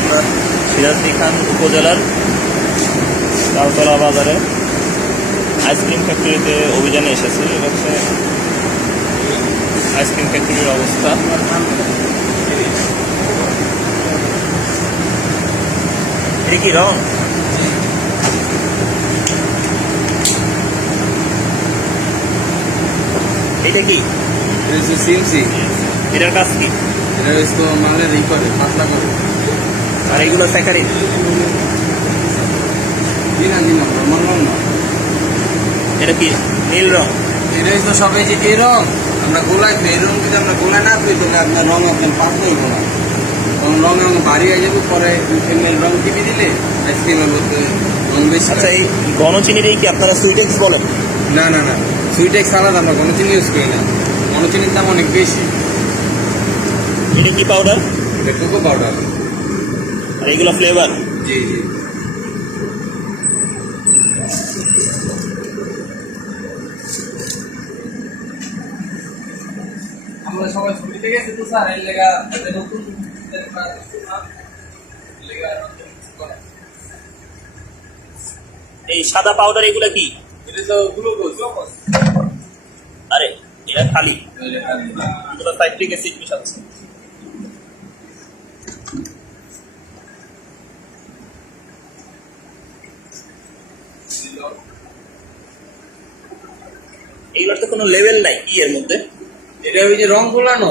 আমরা সিরাজদি খান উপজেলার তালতলা বাজারে আইসক্রিম ফ্যাক্টরিতে অভিযানে এসেছি। এটা হচ্ছে আইসক্রিম ফ্যাক্টরির অবস্থা। এটা কি রং? এটা কি? সিমসি। এটার কাজ কি? এটা হচ্ছে মালের ই করে, পাতলা করে। আর এগুলো স্যাকারিন? দিনা দিনা নর্মাল রং না। এটা কি নীল রং? এটা হচ্ছে সবাই যে এই রং আমরা গোলায় তো এই রং যদি আমরা গোলায় না তুই তাহলে আপনার রং একদম পাতলাই গোলা, তখন রং এবং ভারী হয়ে যাবে। পরে রং টিপি দিলে আইসক্রিমের মধ্যে রং বেশি। আচ্ছা, এই ঘনচিনির কি আপনারা সুইটেক্স বলেন? না না না, সুইটেক্স আলাদা, আমরা কোনো চিনি ইউজ করি না। কোনো চিনির দাম অনেক বেশি। এটা কি পাউডার? এটা কোকো পাউডার। আর এগুলো ফ্লেভার? জি জি। আমরা সবাই ছুটিতে গেছি তো স্যার, এই লেগা নতুন এই সাদা পাউডার এগুলো কি? এটা তো গ্লুকোজ। আরে এটা খালি, এগুলো সাইট্রিক অ্যাসিড মিশাচ্ছে। এইবার তো কোনো লেভেল নাই কি এর মধ্যে? এটা ওই যে রং গোলানো,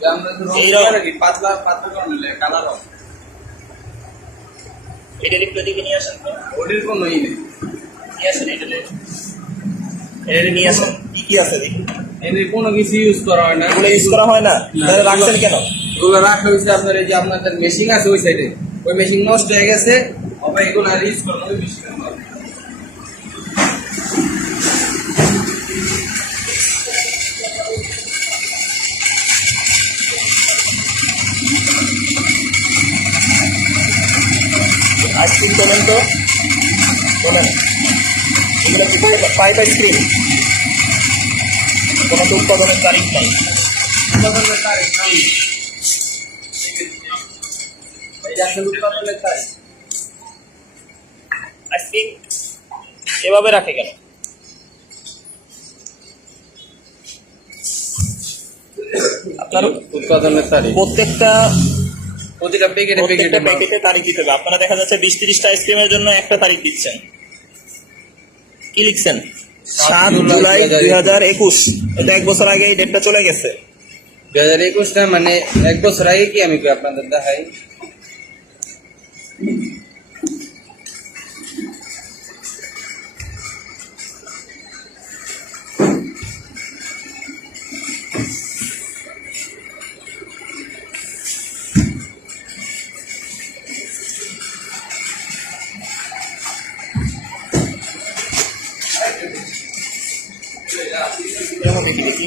যে আমরা তো রং এই রং? নাকি পাতলা পাতলা করলে কালার হবে। এটা একটু দিকে নিয়ে আসেন তো। ওটির কোনো ই নেই। নিয়ে আসেন এটা নিয়ে আসেন। কি কি আছে দেখি? এদের কোনো কিছু ইউজ করা হয় না। এগুলো ইউজ করা হয় না, তাহলে রাখছেন কেন? ওগুলো রাখা হয়েছে আপনার এই যে আপনাদের মেশিন আছে ওই সাইডে, ওই মেশিন নষ্ট হয়ে গেছে। আবার এগুলো আর ইউজ করা ওই মেশিন। আইসক্রিম তোলেন তো, তোলেন। এগুলো কি পাইপ আইসক্রিম? কোনো তো উৎপাদনের তারিখ নাই। উৎপাদনের তারিখ নাই। এই যে আসলে উৎপাদনের তারিখ। আইসক্রিম এভাবে রাখে কেন? আপনার উৎপাদনের তারিখ প্রত্যেকটা প্রতিটা প্যাকেটে প্যাকেটে তারিখ দিতে হবে। আপনারা দেখা যাচ্ছে 20-30টা আইসক্রিমের জন্য একটা তারিখ দিচ্ছেন। কি লিখছেন? 7 জুলাই 2021। এটা 1 বছর আগে এই ডেটটা চলে গেছে। 2021টা মানে 1 বছর আগে কি আমি আপনাদের দেখাই। দেখি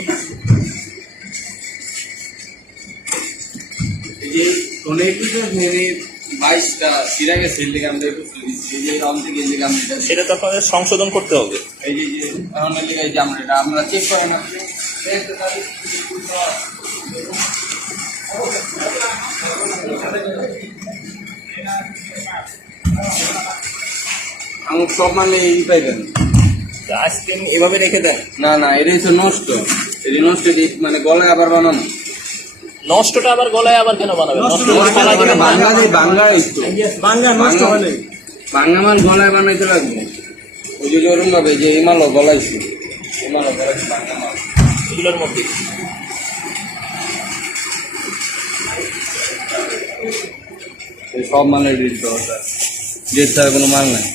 এই যে অনেক কিছু মেরে 22টা সিরা গেছে, এর লেগে আমরা একটু এই যে রং থেকে এই লেগে আমরা সেটা তো আপনাদের সংশোধন করতে হবে। এই যে এখন এর লেগে এই যে আমরা এটা আমরা চেক করা না আমার সব মানে ই পাইবেন। আইসক্রিম এভাবে রেখে দেন? না না, এটা হচ্ছে নষ্ট। এটা নষ্ট মানে গলায় আবার বানানো। নষ্টটা আবার গলায় আবার কেন বানাবেন? বাংলা মাল গলায় বানাইতে লাগবে। ওই যে ওরকম ভাবে যে এই মালও গলাইছি, এই মালও গলাইছি বাংলা মাল এগুলোর মধ্যে। সব মালের ডেট দেওয়া, স্যার ডেট ছাড়া কোনো মাল নাই।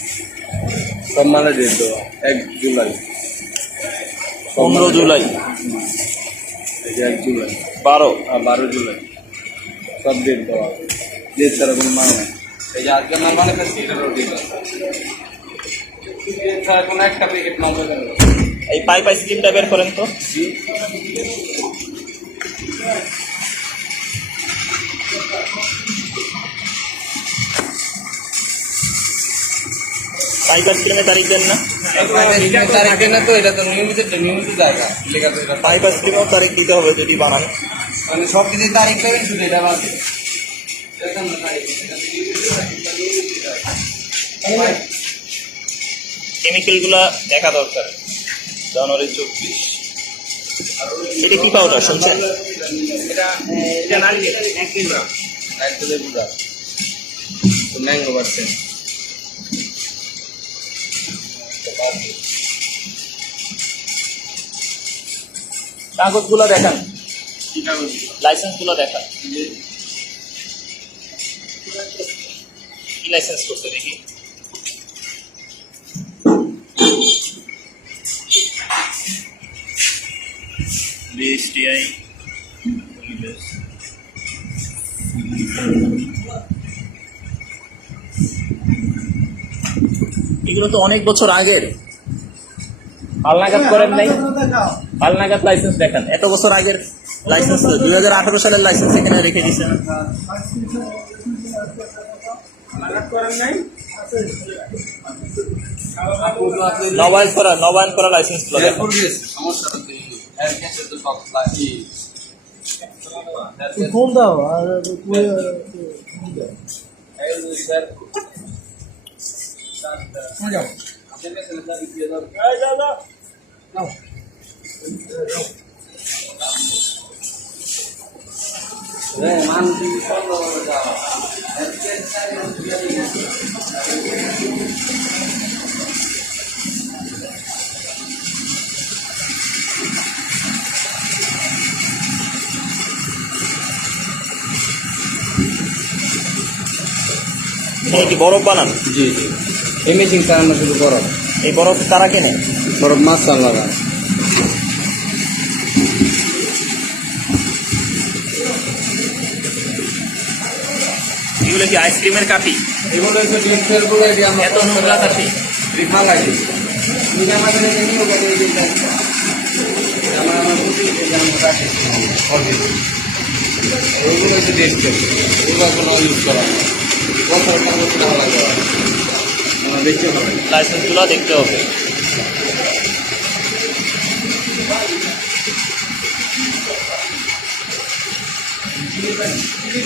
সব মালের ডেট দেওয়া 1 জুলাই, 15 জুলাই, এই যে 1 জুলাই, 12 জুলাই, সব ডেট দেওয়া। ডেট ছাড়া কোনো মাল নাই। এই যে আজকে মাল বানাইতেছি এটারও ডেট আছে। ডেট ছাড়া কোনো একটা প্যাকেট মাল পাবেন না। এই পাইপ আইসক্রিমটা বের করেন তো। পাইপ আইসক্রিমের তারিখ দেন না? তারিখ দেন না তো, এটা তো নিয়মিত জায়গা লেখা তো। এটা পাইপ আইসক্রিমেও তারিখ দিতে হবে যদি বানান। মানে সব কিছু তারিখ পাবেন, শুধু এটা বাদ কেমিক্যাল গুলা দেখা দরকার। জানুয়ারি 24। এটা কি পাউডার শুনছেন? এটা নারকেল 1 কিলো নারকেলের গুঁড়া ম্যাঙ্গো বাড়ছে কাগজ গুলো দেখান, লাইসেন্স গুলো দেখান। কি লাইসেন্স করতে দেখি? বিএসটিআই। এগুলো তো অনেক বছর আগের। হালনাগাদ করেন নাই? হালনাগাদ লাইসেন্স দেখান। এত বছর আগের লাইসেন্স তো 2018 সালের লাইসেন্স এখানে রেখে দিয়েছেন। নবায়ন করা লাইসেন্স গুলো দেখান। ফোন দাও আর এখানে কি বরফ বানান? জি জি এই মেশিন চালানো শুধু বরফ এই বরফ তারা কেনে? বরফ মাছ লাগা এগুলো কি আইসক্রিমের কাঠি? এগুলো হচ্ছে ডিমফেল গুলো দিয়ে আমরা এত নোংরা কাঠি? রিফা লাগে নিজে আমাদের নিয়েও গাড়ি দিয়ে আমরা বুঝি যে আমরা কাটি ওইগুলো হচ্ছে ডিমফেল ওগুলো কোনো ইউজ করা হয় বছর কাগজ টাকা লাগে আমরা দেখতে হবে লাইসেন্স গুলো দেখতে হবে। কি